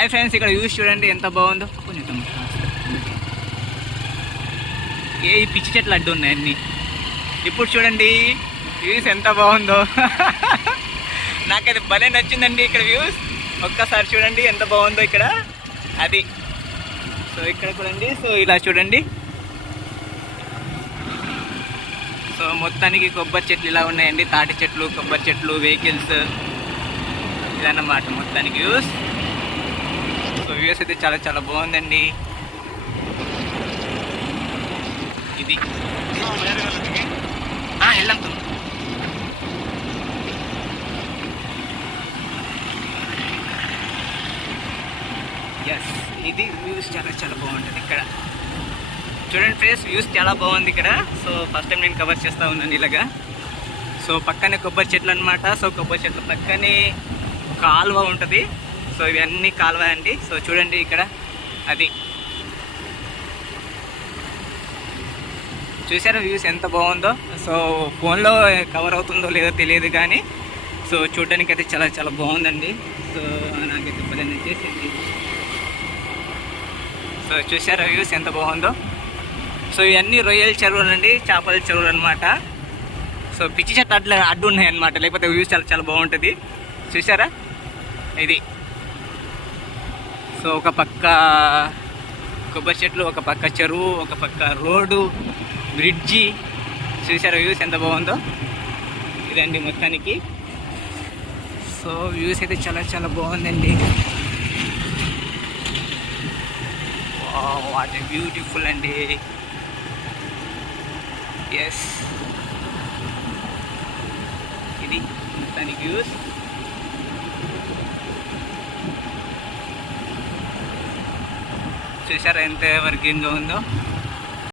Hi friends, ఇక్కడ views చూడండి ఎంత బాగుందో. కొంచెం ఏ ఈ పిచ్చి చెట్లు అడ్డు ఉన్నాయి అన్నీ. ఇప్పుడు చూడండి వ్యూస్ ఎంత బాగుందో. నాకైతే భలే నచ్చిందండి ఇక్కడ వ్యూస్. ఒక్కసారి చూడండి ఎంత బాగుందో ఇక్కడ. అది సో ఇక్కడ చూడండి. సో ఇలా చూడండి. సో మొత్తానికి కొబ్బరి చెట్లు ఇలా ఉన్నాయండి. తాటి చెట్లు, కొబ్బరి చెట్లు, వెహికల్స్ ఇదన్నమాట మొత్తానికి వ్యూస్. సో వ్యూస్ అయితే చాలా చాలా బాగుందండి. ఇది వెళ్దాం. ఎస్, ఇది వ్యూస్ చాలా చాలా బాగుంటుంది ఇక్కడ. చూడండి ఫ్రెండ్స్, వ్యూస్ చాలా బాగుంది ఇక్కడ. సో ఫస్ట్ టైం నేను కవర్ చేస్తూ ఉన్నాను ఇలాగా. సో పక్కనే కొబ్బరి చెట్లు అనమాట. సో కొబ్బరి చెట్ల పక్కనే కాలువ ఉంటుంది. సో ఇవన్నీ కాలువ అండి. సో చూడండి ఇక్కడ. అది చూసారా వ్యూస్ ఎంత బాగుందో. సో ఫోన్లో కవర్ అవుతుందో లేదో తెలియదు కానీ సో చూడడానికి అయితే చాలా చాలా బాగుందండి. సో నాకైతే భలే నచ్చేసింది. సో చూసారా వ్యూస్ ఎంత బాగుందో. సో ఇవన్నీ రొయ్యల చెరువులు అండి, చేపల చెరువులు అనమాట. సో పిచ్చి చెట్టు అడ్డు ఉన్నాయి అనమాట, లేకపోతే వ్యూస్ చాలా చాలా బాగుంటుంది. చూసారా ఇది. సో ఒక పక్క కొబ్బరి చెట్లు, ఒక పక్క చెరువు, ఒక పక్క రోడ్డు, బ్రిడ్జి. చూసారా వ్యూస్ ఎంత బాగుందో. ఇదండి మొత్తానికి. సో వ్యూస్ అయితే చాలా చాలా బాగుందండి. వాట్ బ్యూటిఫుల్ అండి. ఎస్, ఇది మొత్తానికి వ్యూస్. చూసారా ఎంత వర్కింగ్గా ఉందో.